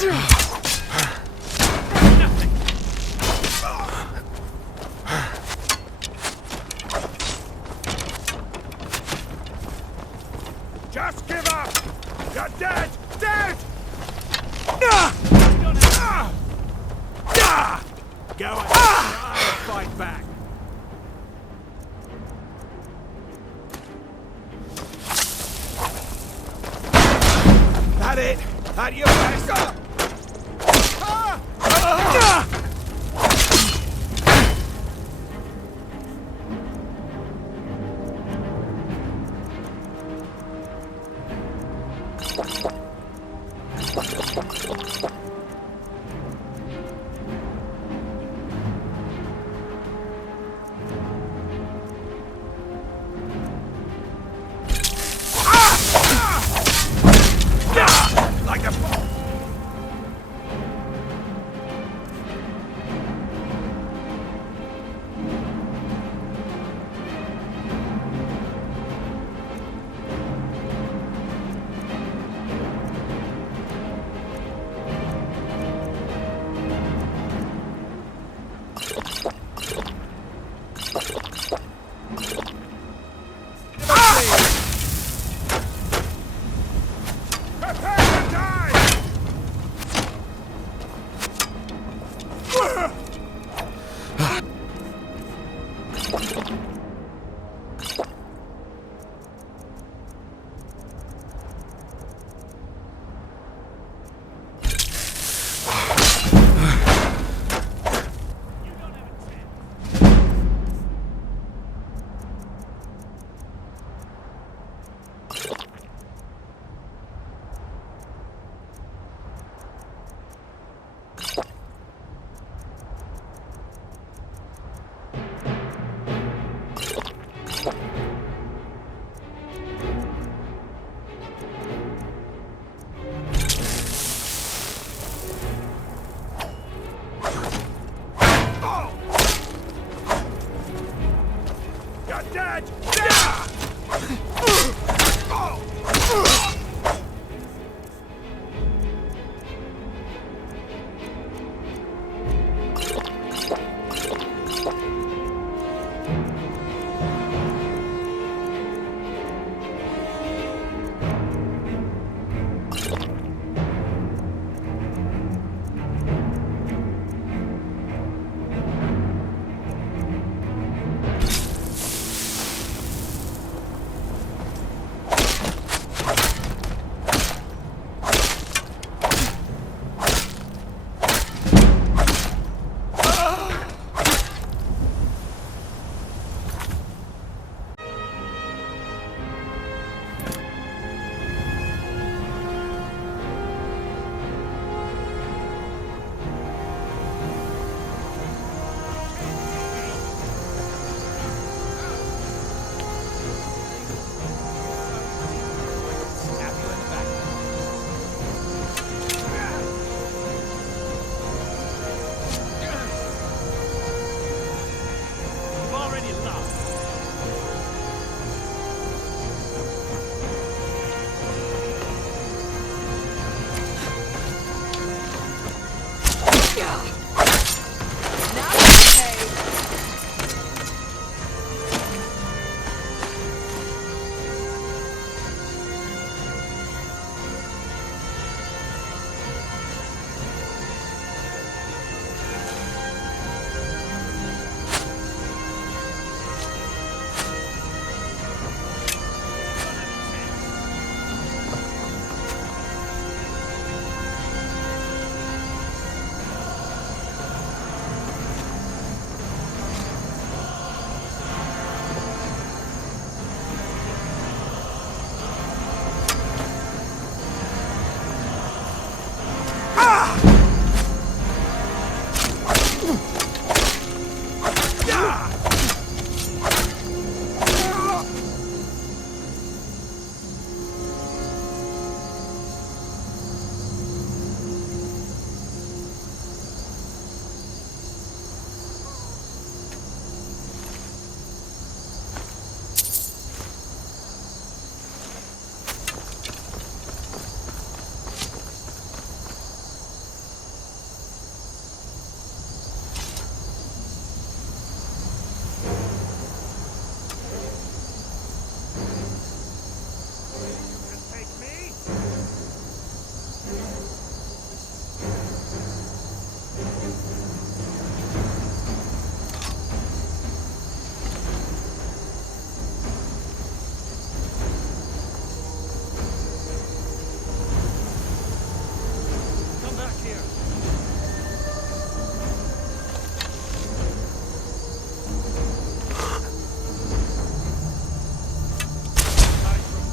Just give up! You're dead! Dead! Go ahead, fight back. That it? That your best? Like a ball. Prepare to die!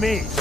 me.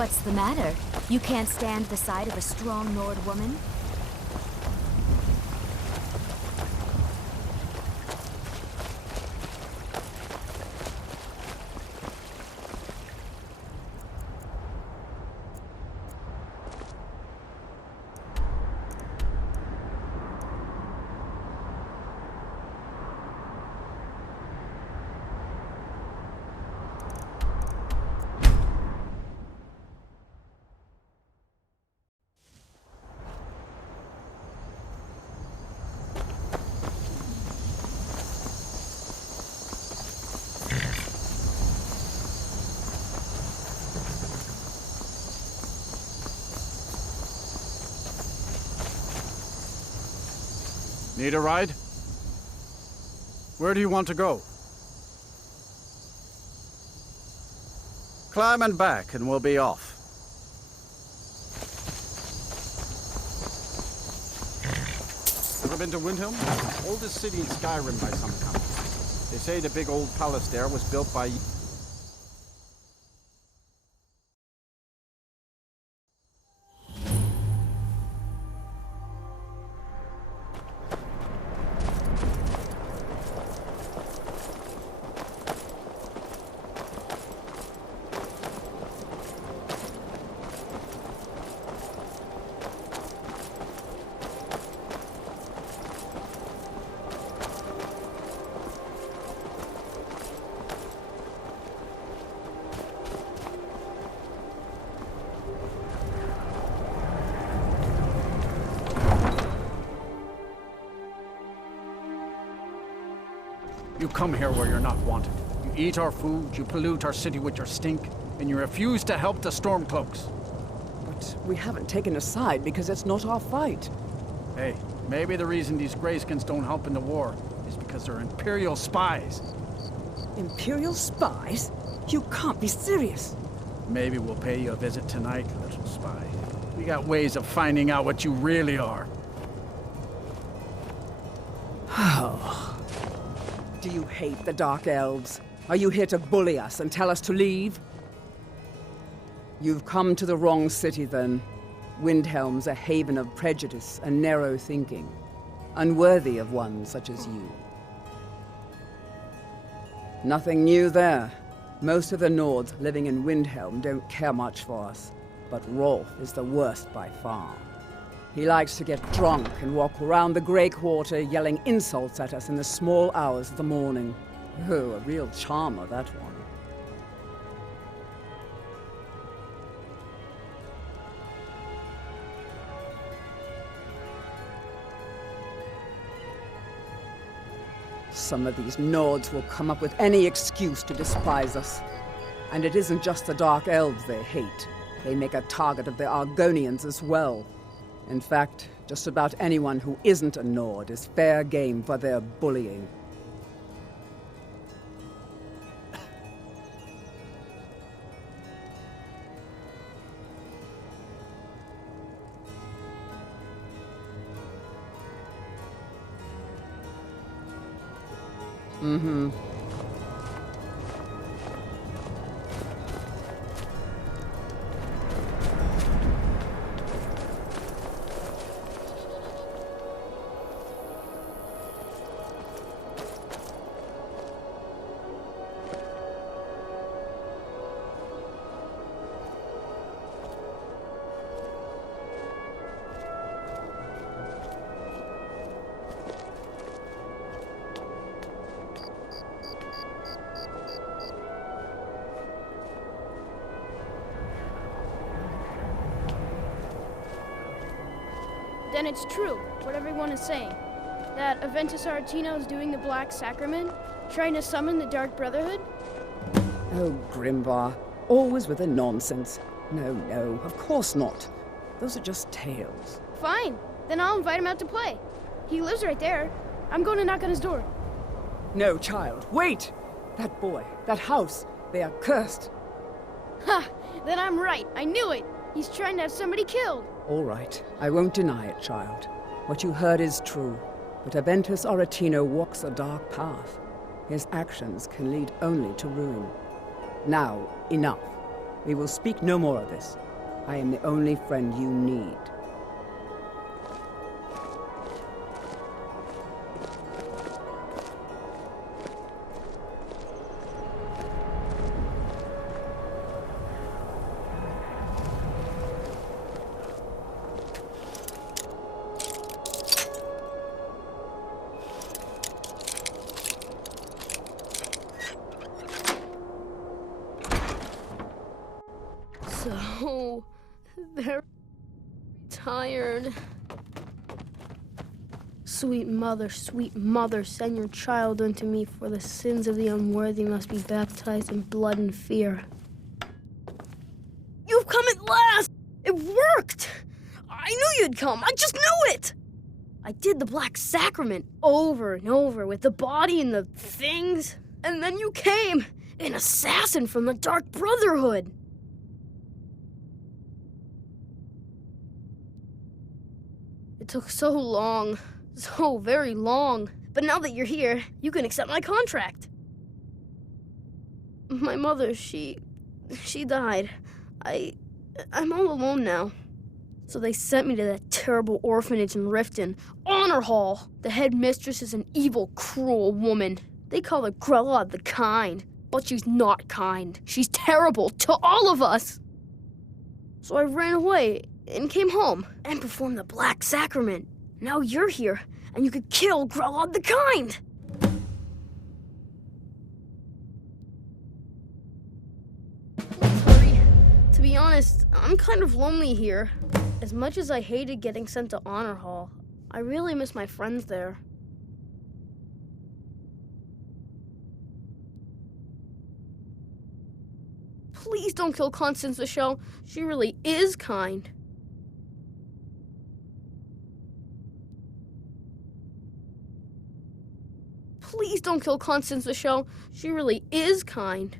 What's the matter? You can't stand the sight of a strong Nord woman? Need a ride? Where do you want to go? Climb and back and we'll be off. Ever been to Windhelm? Oldest city in Skyrim by some account. They say the big old palace there was built by... You come here where you're not wanted. You eat our food, you pollute our city with your stink, and you refuse to help the Stormcloaks. But we haven't taken a side because it's not our fight. Hey, maybe the reason these Greyskins don't help in the war is because they're Imperial spies. Imperial spies? You can't be serious. Maybe we'll pay you a visit tonight, little spy. We got ways of finding out what you really are. Do you hate the Dark Elves? Are you here to bully us and tell us to leave? You've come to the wrong city, then. Windhelm's a haven of prejudice and narrow thinking, unworthy of one such as you. Nothing new there. Most of the Nords living in Windhelm don't care much for us, but Rolf is the worst by far. He likes to get drunk and walk around the Grey Quarter yelling insults at us in the small hours of the morning. Oh, a real charmer, that one. Some of these Nords will come up with any excuse to despise us. And it isn't just the Dark Elves they hate. They make a target of the Argonians as well. In fact, just about anyone who isn't a Nord is fair game for their bullying. Mm-hmm. Then it's true, what everyone is saying. That Aventus Aretino is doing the Black Sacrament, trying to summon the Dark Brotherhood? Oh, Grimvar. Always with the nonsense. No, no, of course not. Those are just tales. Fine, then I'll invite him out to play. He lives right there. I'm going to knock on his door. No, child, wait! That boy, that house, they are cursed. Ha! Then I'm right, I knew it! He's trying to have somebody killed. All right, I won't deny it, child. What you heard is true. But Aventus Aretino walks a dark path. His actions can lead only to ruin. Now, enough. We will speak no more of this. I am the only friend you need. So very tired. Sweet mother, send your child unto me, for the sins of the unworthy must be baptized in blood and fear. You've come at last! It worked! I knew you'd come, I just knew it! I did the Black Sacrament over and over with the body and the things, and then you came, an assassin from the Dark Brotherhood. It took so long, so very long. But now that you're here, you can accept my contract. My mother, she died. I'm all alone now. So they sent me to that terrible orphanage in Riften, Honor Hall. The head mistress is an evil, cruel woman. They call her Grella the Kind, but she's not kind. She's terrible to all of us. So I ran away and came home and performed the Black Sacrament. Now you're here, and you could kill Grelod the Kind! Let's hurry. To be honest, I'm kind of lonely here. As much as I hated getting sent to Honor Hall, I really miss my friends there. Please don't kill Constance Michelle. She really is kind. Please don't kill Constance Michelle. She really is kind.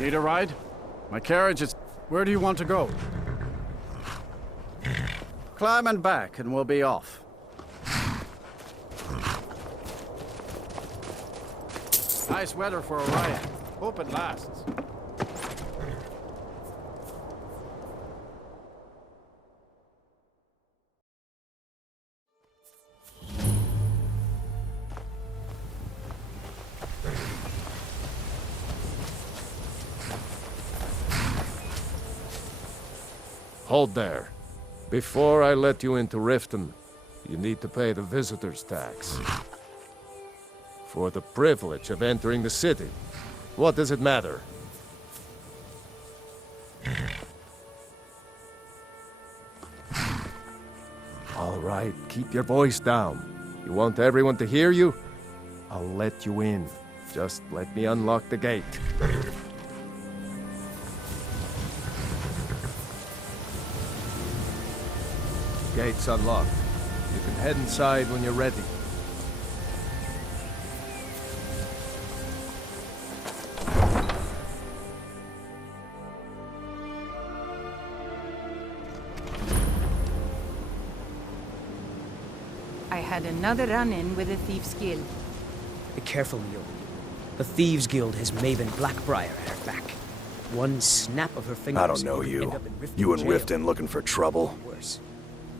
Need a ride? My carriage is... Where do you want to go? Climb and back, and we'll be off. Nice weather for a riot. Hope it lasts. Hold there. Before I let you into Riften, you need to pay the visitor's tax. For the privilege of entering the city. What does it matter? All right, keep your voice down. You want everyone to hear you? I'll let you in. Just let me unlock the gate. Gate's unlocked. You can head inside when you're ready. I had another run-in with the Thieves' Guild. Be careful, Mule. The Thieves' Guild has Maven Blackbriar at her back. One snap of her fingers... I don't know and you. end up in Riften You in jail. Riften looking for trouble? Worse.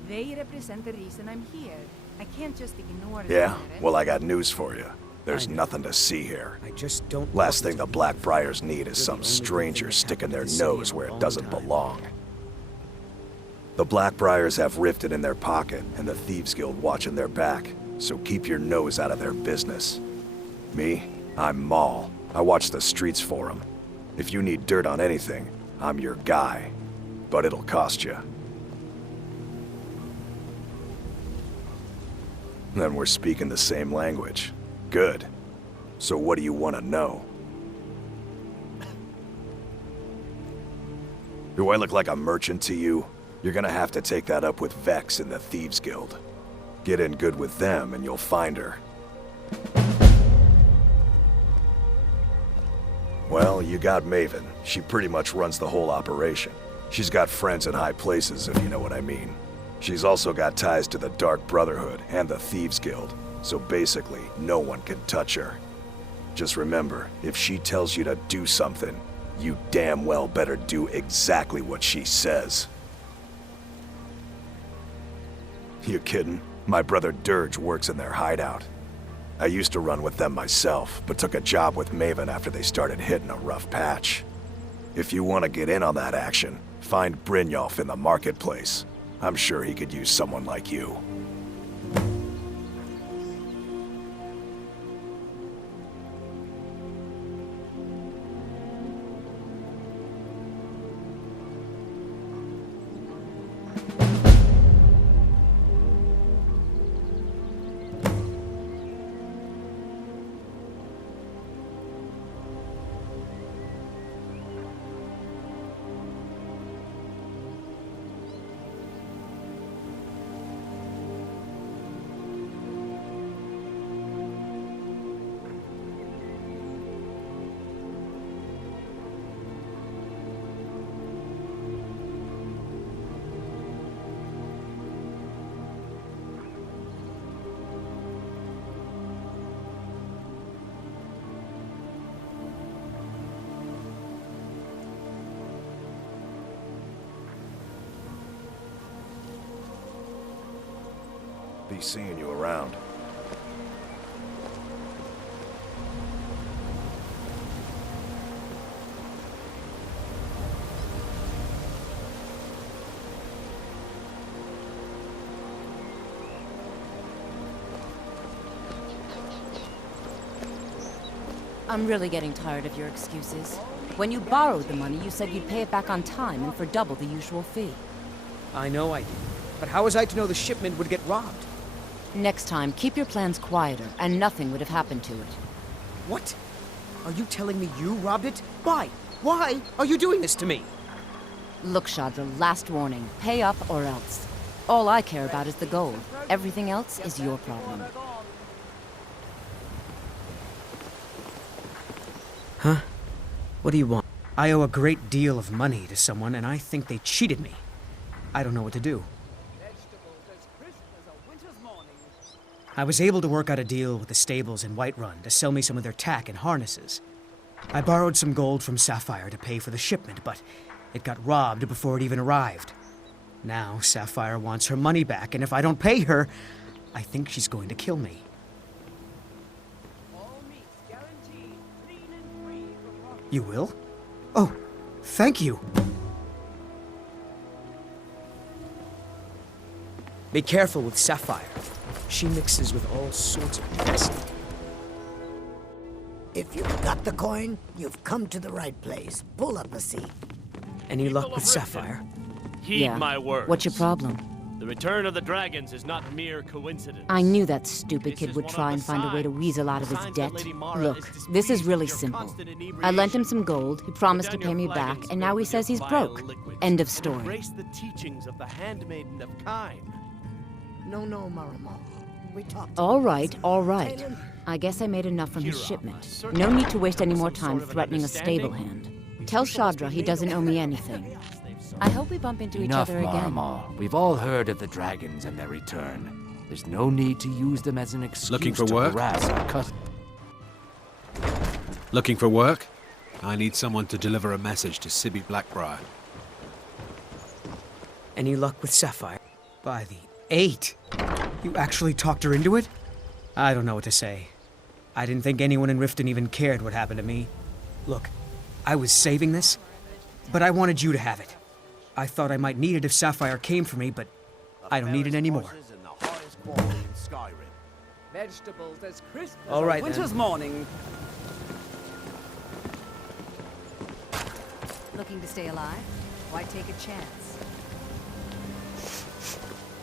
They represent the reason I'm here. I can't just ignore them. Yeah? Well, I got news for you. There's I know. nothing to see here. I just don't... Last want thing the to Blackbriars need is You're some the only stranger thing that's sticking their happened to the city nose in a where it long doesn't time. belong. The Blackbriars have Riften in their pocket, and the Thieves Guild watching their back, so keep your nose out of their business. Me? I'm Maul. I watch the streets for them. If you need dirt on anything, I'm your guy. but it'll cost you. Then we're speaking the same language. Good. So what do you want to know? Do I look like a merchant to you? You're gonna have to take that up with Vex in the Thieves Guild. Get in good with them and you'll find her. Well, you got Maven. She pretty much runs the whole operation. She's got friends in high places, if you know what I mean. She's also got ties to the Dark Brotherhood and the Thieves Guild, so basically, no one can touch her. Just remember, if she tells you to do something, you damn well better do exactly what she says. You kidding? My brother Dirge works in their hideout. I used to run with them myself, but took a job with Maven after they started hitting a rough patch. If you want to get in on that action, find Brynjolf in the marketplace. I'm sure he could use someone like you. Be seeing you around. I'm really getting tired of your excuses. When you borrowed the money, you said you'd pay it back on time and for double the usual fee. I know I did. But how was I to know the shipment would get robbed? Next time, keep your plans quieter, and nothing would have happened to it. What? Are you telling me you robbed it? Why? Why are you doing this to me? Look, Shadra, last warning. Pay up or else. All I care about is the gold. Everything else is your problem. Huh? What do you want? I owe a great deal of money to someone, and I think they cheated me. I don't know what to do. I was able to work out a deal with the stables in Whiterun to sell me some of their tack and harnesses. I borrowed some gold from Sapphire to pay for the shipment, but it got robbed before it even arrived. Now Sapphire wants her money back, and if I don't pay her, I think she's going to kill me. You will? Oh, thank you. Be careful with Sapphire. She mixes with all sorts of mess. If you've got the coin, you've come to the right place. Pull up a seat. Any luck with Sapphire? Heed my words. What's your problem? The return of the dragons is not mere coincidence. I knew that stupid kid would try and find a way to weasel out of his debt. Look, this is really simple. I lent him some gold, he promised to pay me back, and now he says he's broke. End of story. Embrace the teachings of the Handmaiden of Kyne. No, Maramo. We talked. All right. I guess I made enough from his shipment. No need to waste any more time threatening a stable hand. Tell Shadra he doesn't owe me anything. I hope we bump into each other again. Marmal. We've all heard of the dragons and their return. There's no need to use them as an excuse to harass our cousin. Looking for work? I need someone to deliver a message to Sibby Blackbriar. Any luck with Sapphire? By the 8. You actually talked her into it? I don't know what to say. I didn't think anyone in Riften even cared what happened to me. Look, I was saving this, but I wanted you to have it. I thought I might need it if Sapphire came for me, but I don't need it anymore. Vegetables as crisp as All right, a winter's then. morning. Looking to stay alive? Why take a chance?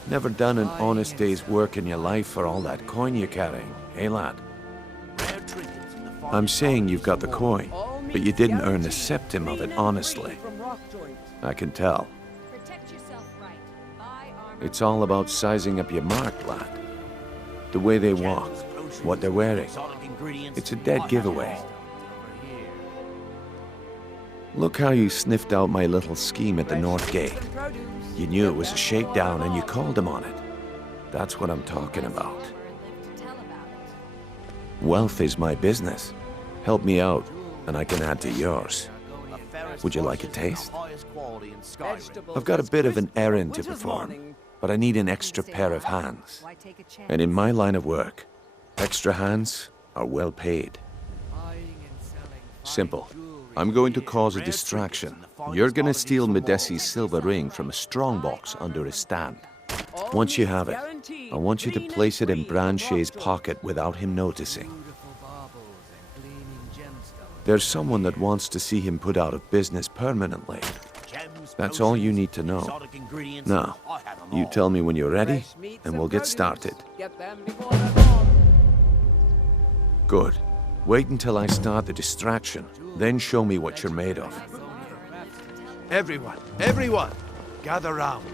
Never done an honest day's work in your life for all that coin you're carrying, eh, lad? I'm saying you've got the coin, but you didn't earn a septim of it honestly. I can tell. It's all about sizing up your mark, lad. The way they walk, what they're wearing. It's a dead giveaway. Look how you sniffed out my little scheme at the North Gate. You knew it was a shakedown and you called him on it. That's what I'm talking about. Wealth is my business. Help me out, and I can add to yours. Would you like a taste? I've got a bit of an errand to perform, but I need an extra pair of hands. And in my line of work, extra hands are well paid. Simple. I'm going to cause a distraction. You're gonna steal Medesi's silver ring from a strongbox under his stand. Once you have it, I want you to place it in Branchet's pocket without him noticing. There's someone that wants to see him put out of business permanently. That's all you need to know. Now, you tell me when you're ready, and we'll get started. Good. Wait until I start the distraction, then show me what you're made of. Everyone, gather round.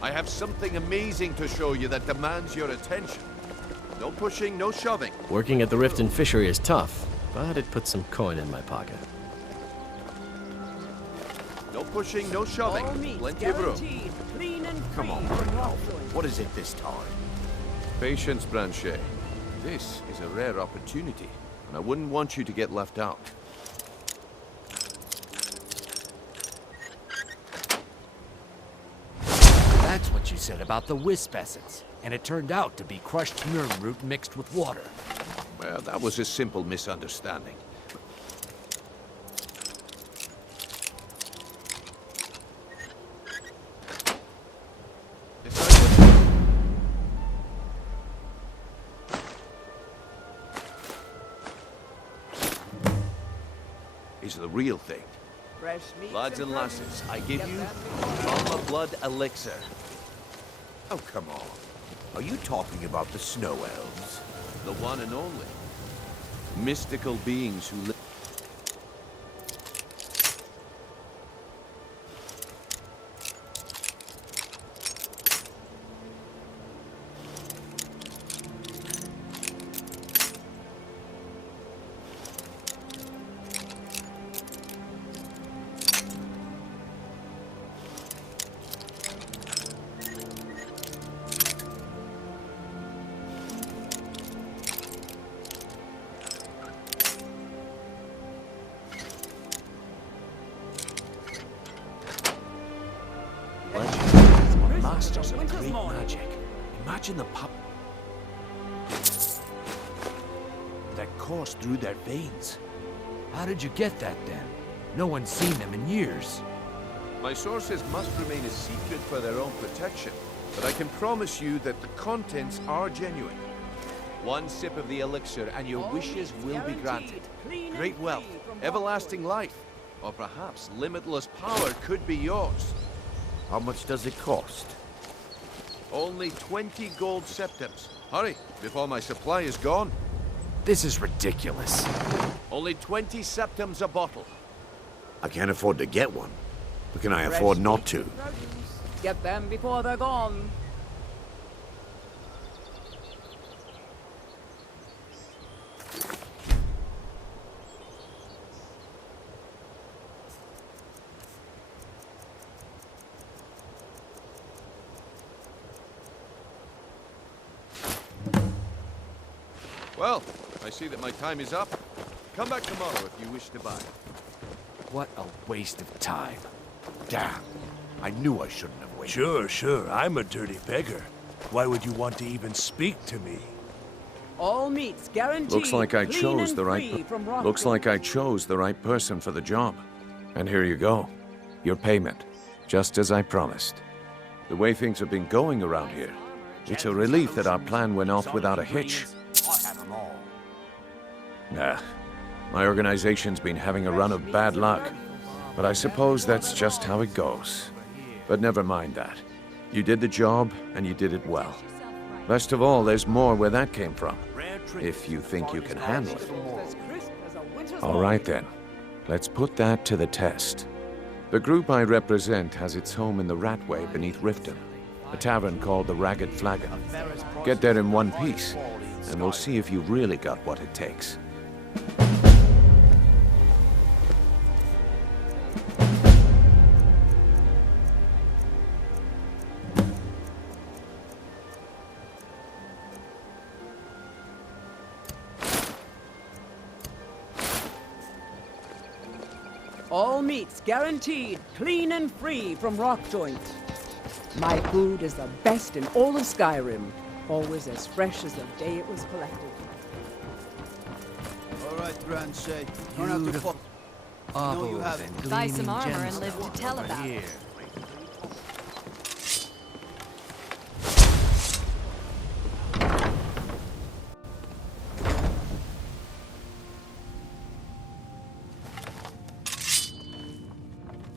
I have something amazing to show you that demands your attention. No pushing, no shoving. Working at the Riften fishery is tough, but it puts some coin in my pocket. No pushing, no shoving. Plenty of room. Come on, what is it this time? Patience, Branchet. This is a rare opportunity, and I wouldn't want you to get left out. That's what you said about the wisp essence, and it turned out to be crushed nirnroot mixed with water. Well, that was a simple misunderstanding. Is the real thing. Lads and lasses, I give you Mama Blood Elixir. Oh, come on. Are you talking about the snow elves? The one and only. Mystical beings who live. Masters of great magic. Imagine the pop that coursed through their veins. How did you get that then? No one's seen them in years. My sources must remain a secret for their own protection, but I can promise you that the contents are genuine. One sip of the elixir and your wishes will be granted. Great wealth, everlasting life, or perhaps limitless power could be yours. How much does it cost? Only 20 gold septims. Hurry, before my supply is gone. This is ridiculous. Only 20 septims a bottle. I can't afford to get one. But can I afford not to? Get them before they're gone. Well, I see that my time is up. Come back tomorrow if you wish to buy. What a waste of time. Damn. I knew I shouldn't have waited. Sure. I'm a dirty beggar. Why would you want to even speak to me? All meats guaranteed. Looks like I chose the right. Looks like I chose the right person for the job. And here you go. Your payment. Just as I promised. The way things have been going around here, it's a relief that our plan went off without a hitch. Nah. My organization's been having a run of bad luck. But I suppose that's just how it goes. But never mind that. You did the job, and you did it well. Best of all, there's more where that came from, if you think you can handle it. All right then, let's put that to the test. The group I represent has its home in the Ratway beneath Riften, a tavern called the Ragged Flagon. Get there in one piece, and we'll see if you've really got what it takes. All meats guaranteed, clean and free from rock joint. My food is the best in all of Skyrim, always as fresh as the day it was collected. All right, Grand Shay. Don't have to fall. No, you haven't. Buy some armor and live to tell about it.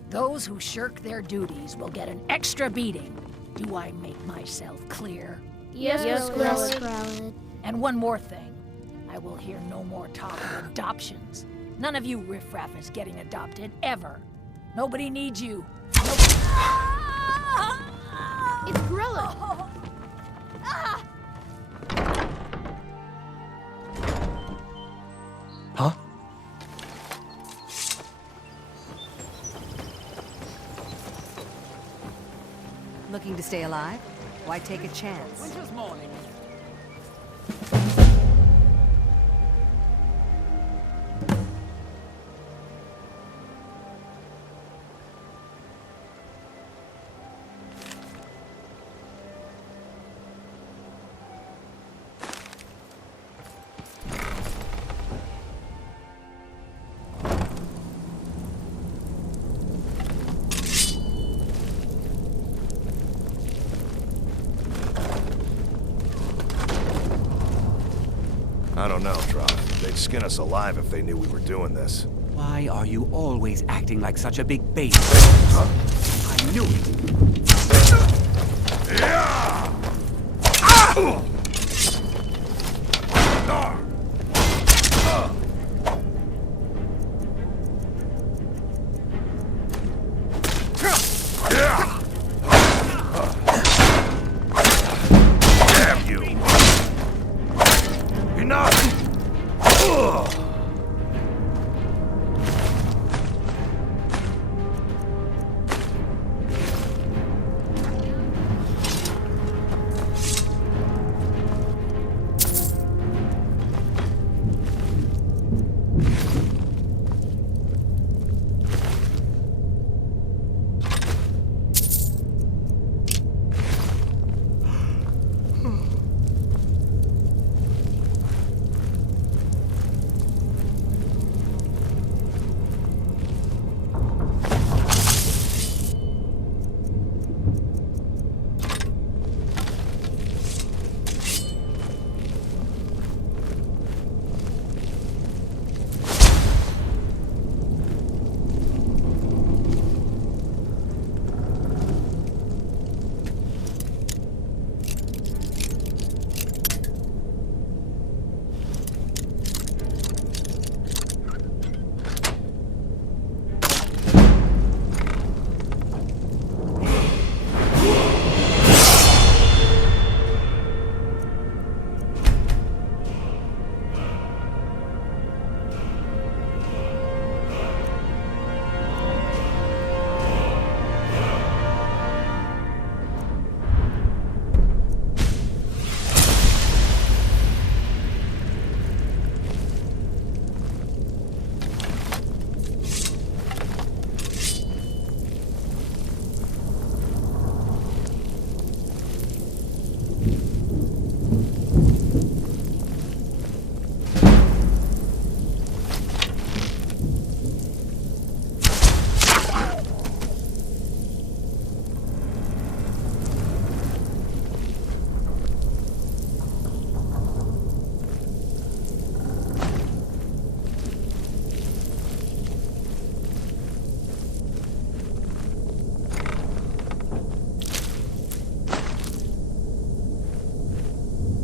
Those who shirk their duties will get an extra beating. Do I make myself clear? Yes, Growlithe. And one more thing. I will hear no more talk of adoptions. None of you riffraff is getting adopted, ever. Nobody needs you. It's Grilla. Huh? Looking to stay alive? Why take a chance? Winter's morning. I don't know, Droth. They'd skin us alive if they knew we were doing this. Why are you always acting like such a big baby? I knew it! Damn you! Enough!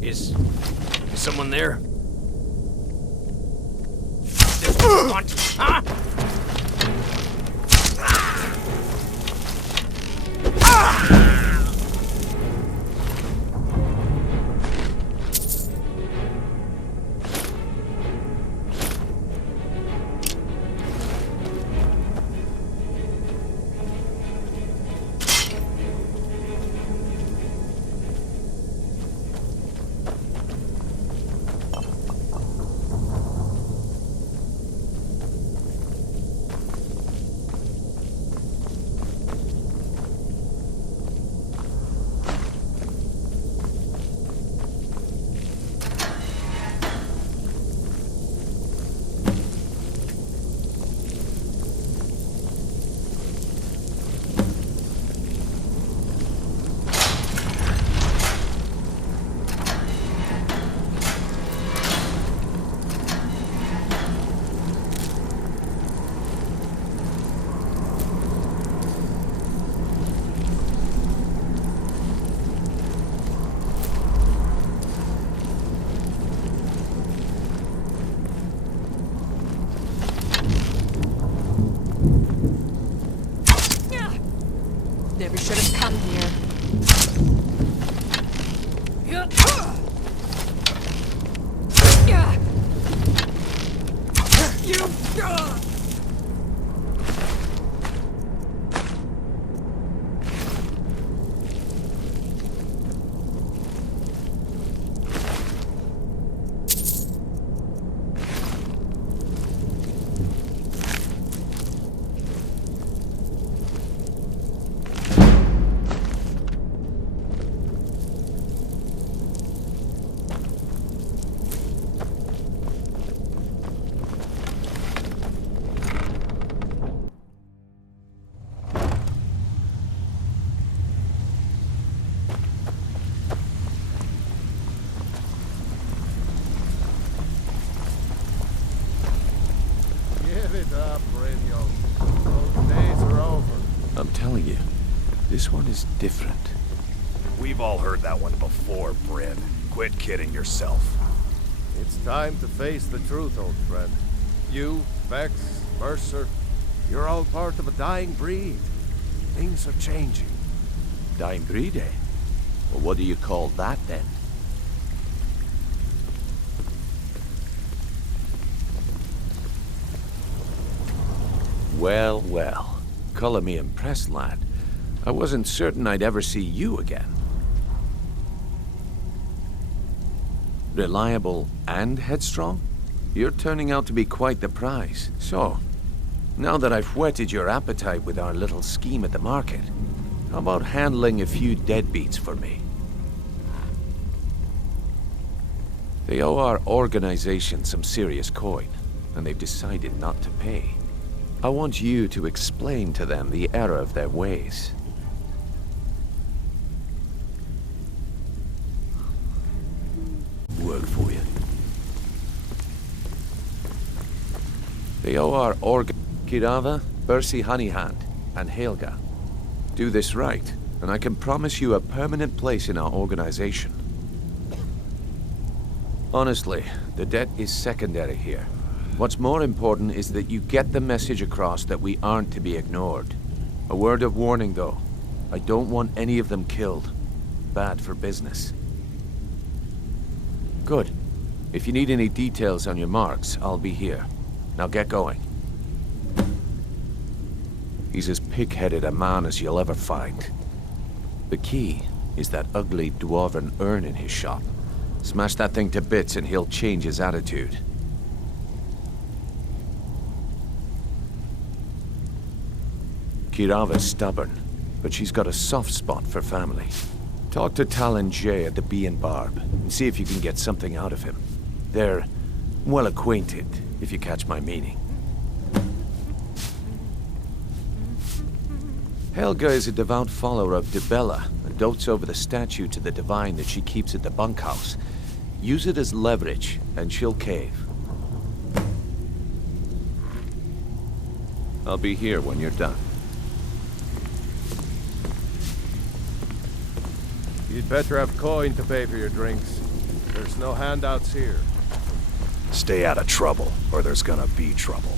Is someone there? Huh? Never should have come here. I'm telling you, this one is different. We've all heard that one before, Bryn. Quit kidding yourself. It's time to face the truth, old friend. You, Vex, Mercer, you're all part of a dying breed. Things are changing. Dying breed, eh? Well, what do you call that, then? Well, well. Colour me impressed, lad. I wasn't certain I'd ever see you again. Reliable and headstrong? You're turning out to be quite the prize. So, now that I've whetted your appetite with our little scheme at the market, how about handling a few deadbeats for me? They owe our organization some serious coin, and they've decided not to pay. I want you to explain to them the error of their ways. Work for you. They owe our Kirava, Percy Honeyhand, and Helga. Do this right, and I can promise you a permanent place in our organization. Honestly, the debt is secondary here. What's more important is that you get the message across that we aren't to be ignored. A word of warning, though. I don't want any of them killed. Bad for business. Good. If you need any details on your marks, I'll be here. Now get going. He's as pig-headed a man as you'll ever find. The key is that ugly dwarven urn in his shop. Smash that thing to bits and he'll change his attitude. Kirava's stubborn, but she's got a soft spot for family. Talk to Talon Jay at the Bee and Barb, and see if you can get something out of him. They're well acquainted, if you catch my meaning. Helga is a devout follower of Dibella, and dotes over the statue to the divine that she keeps at the bunkhouse. Use it as leverage, and she'll cave. I'll be here when you're done. You'd better have coin to pay for your drinks. There's no handouts here. Stay out of trouble, or there's gonna be trouble.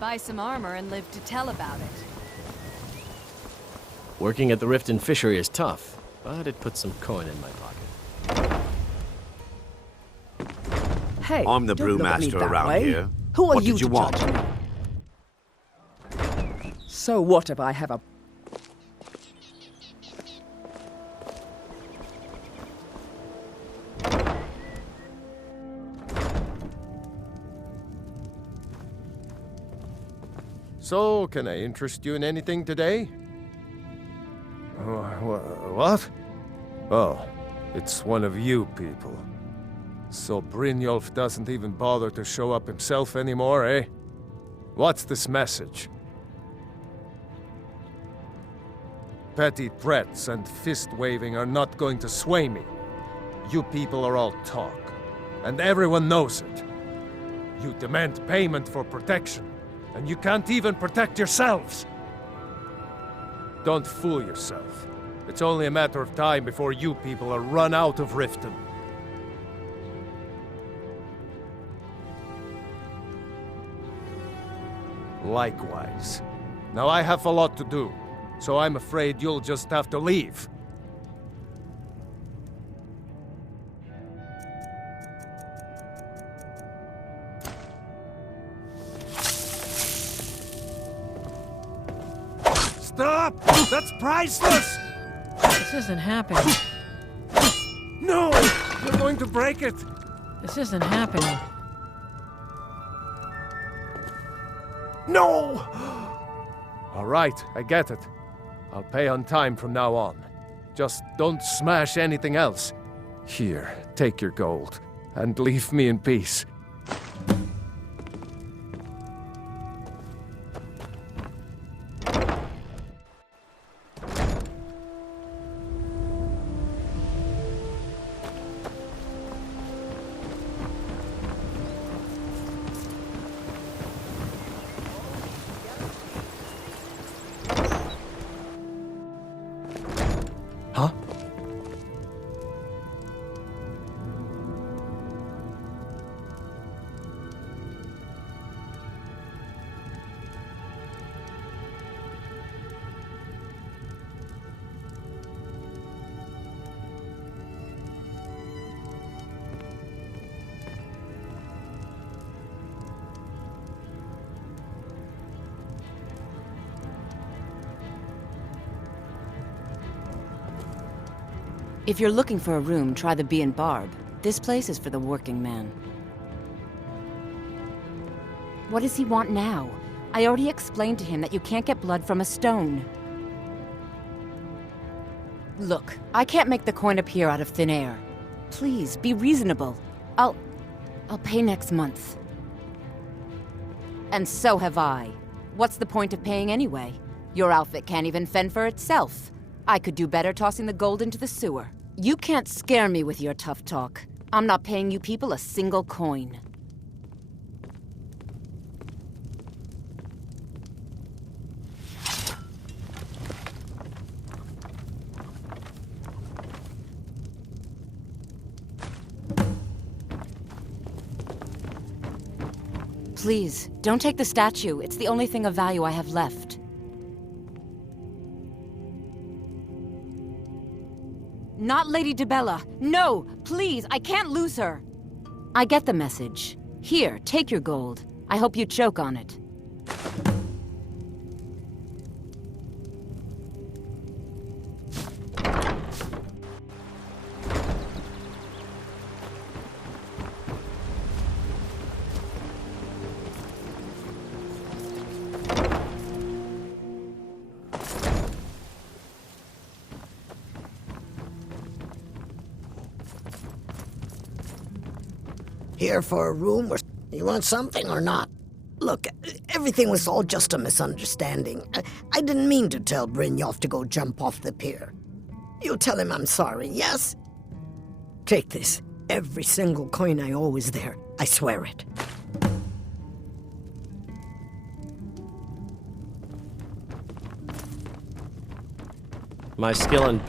Buy some armor and live to tell about it. Working at the Riften fishery is tough, but it puts some coin in my pocket. Hey, I'm the don't look at me brewmaster that around way. here. Who are What you did you to want? judge me? So what if I have a... So, can I interest you in anything today? What? Oh, it's one of you people. So Brynjolf doesn't even bother to show up himself anymore, eh? What's this message? Petty threats and fist-waving are not going to sway me. You people are all talk, and everyone knows it. You demand payment for protection, and you can't even protect yourselves. Don't fool yourself. It's only a matter of time before you people are run out of Riften. Likewise. Now I have a lot to do, so I'm afraid you'll just have to leave. Stop! That's priceless! This isn't happening. No! You're going to break it! This isn't happening. No! All right, I get it. I'll pay on time from now on. Just don't smash anything else. Here, take your gold, and leave me in peace. Huh? If you're looking for a room, try the Bee and Barb. This place is for the working man. What does he want now? I already explained to him that you can't get blood from a stone. Look, I can't make the coin appear out of thin air. Please, be reasonable. I'll pay next month. And so have I. What's the point of paying anyway? Your outfit can't even fend for itself. I could do better tossing the gold into the sewer. You can't scare me with your tough talk. I'm not paying you people a single coin. Please, don't take the statue. It's the only thing of value I have left. Not Lady Dibella. No, please, I can't lose her. I get the message. Here, take your gold. I hope you choke on it. Here for a room or... You want something or not? Look, everything was all just a misunderstanding. I didn't mean to tell Brynjolf to go jump off the pier. You'll tell him I'm sorry, yes? Take this. Every single coin I owe is there. I swear it. My skill in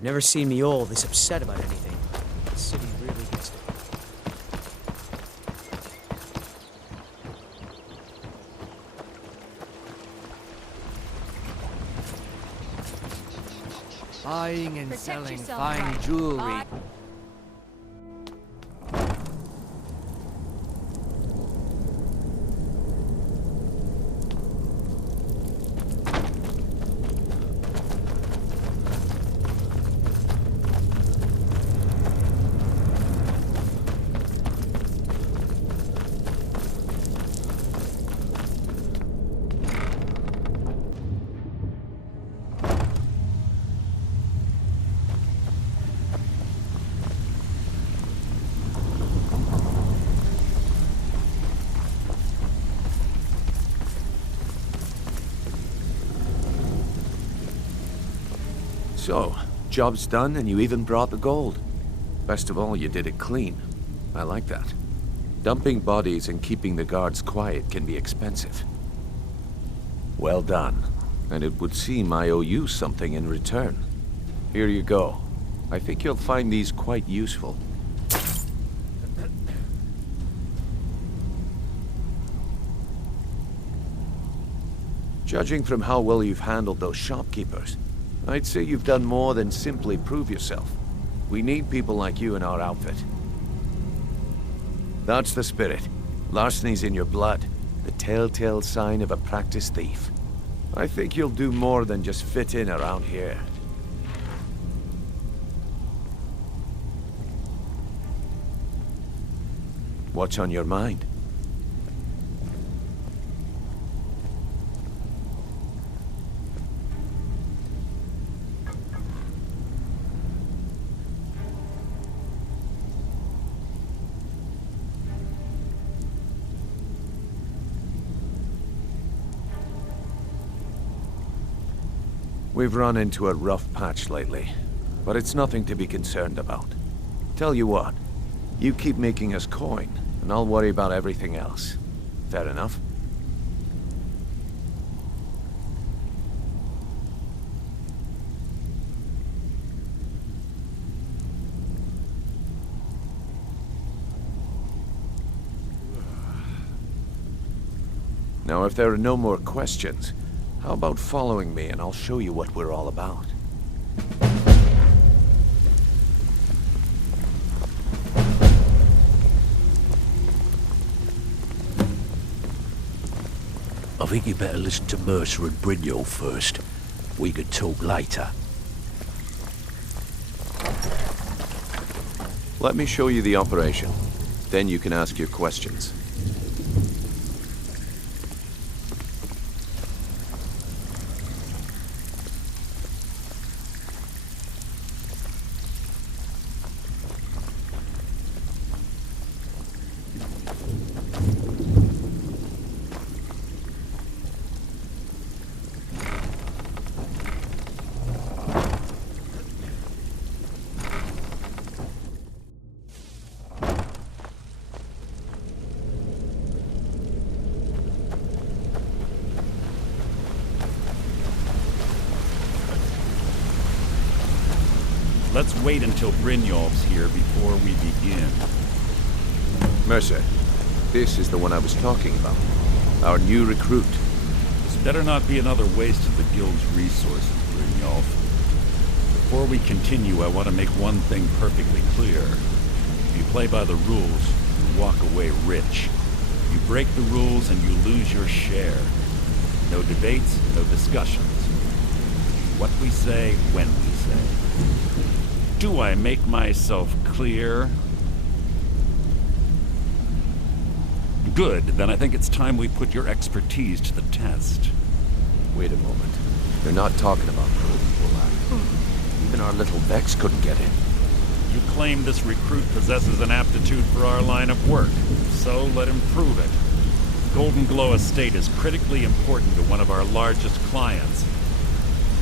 I've never seen Mjolnir this upset about anything. The city really gets to it. Buying and Protect selling yourself fine right. jewelry. So, job's done and you even brought the gold. Best of all, you did it clean. I like that. Dumping bodies and keeping the guards quiet can be expensive. Well done. And it would seem I owe you something in return. Here you go. I think you'll find these quite useful. Judging from how well you've handled those shopkeepers, I'd say you've done more than simply prove yourself. We need people like you in our outfit. That's the spirit. Larceny's in your blood. The telltale sign of a practiced thief. I think you'll do more than just fit in around here. What's on your mind? We've run into a rough patch lately, but it's nothing to be concerned about. Tell you what, you keep making us coin, and I'll worry about everything else. Fair enough? Now, if there are no more questions, how about following me and I'll show you what we're all about? I think you better listen to Mercer and Brynjolf first. We can talk later. Let me show you the operation. Then you can ask your questions. Let's wait until Brynjolf's here before we begin. Mercer, this is the one I was talking about. Our new recruit. This better not be another waste of the Guild's resources, Brynjolf. Before we continue, I want to make one thing perfectly clear. If you play by the rules, you walk away rich. You break the rules and you lose your share. No debates, no discussions. What we say, when we say. Do I make myself clear? Good, then I think it's time we put your expertise to the test. Wait a moment. You're not talking about pro people, are you? Even our little Vex couldn't get in. You claim this recruit possesses an aptitude for our line of work, so let him prove it. Golden Glow Estate is critically important to one of our largest clients.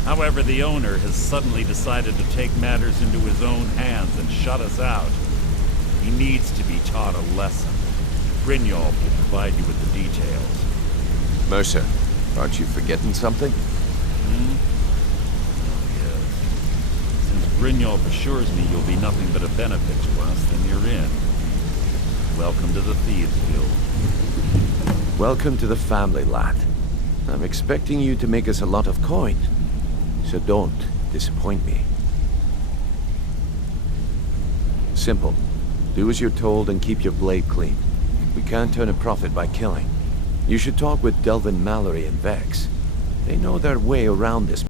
However, the owner has suddenly decided to take matters into his own hands and shut us out. He needs to be taught a lesson. Brynjolf will provide you with the details. Mercer, aren't you forgetting something? Brynjolf assures me you'll be nothing but a benefit to us, then you're in. Welcome to the Thieves Guild. Welcome to the family, lad. I'm expecting you to make us a lot of coin, so don't disappoint me. Simple. Do as you're told and keep your blade clean. We can't turn a profit by killing. You should talk with Delvin Mallory and Vex. They know their way around this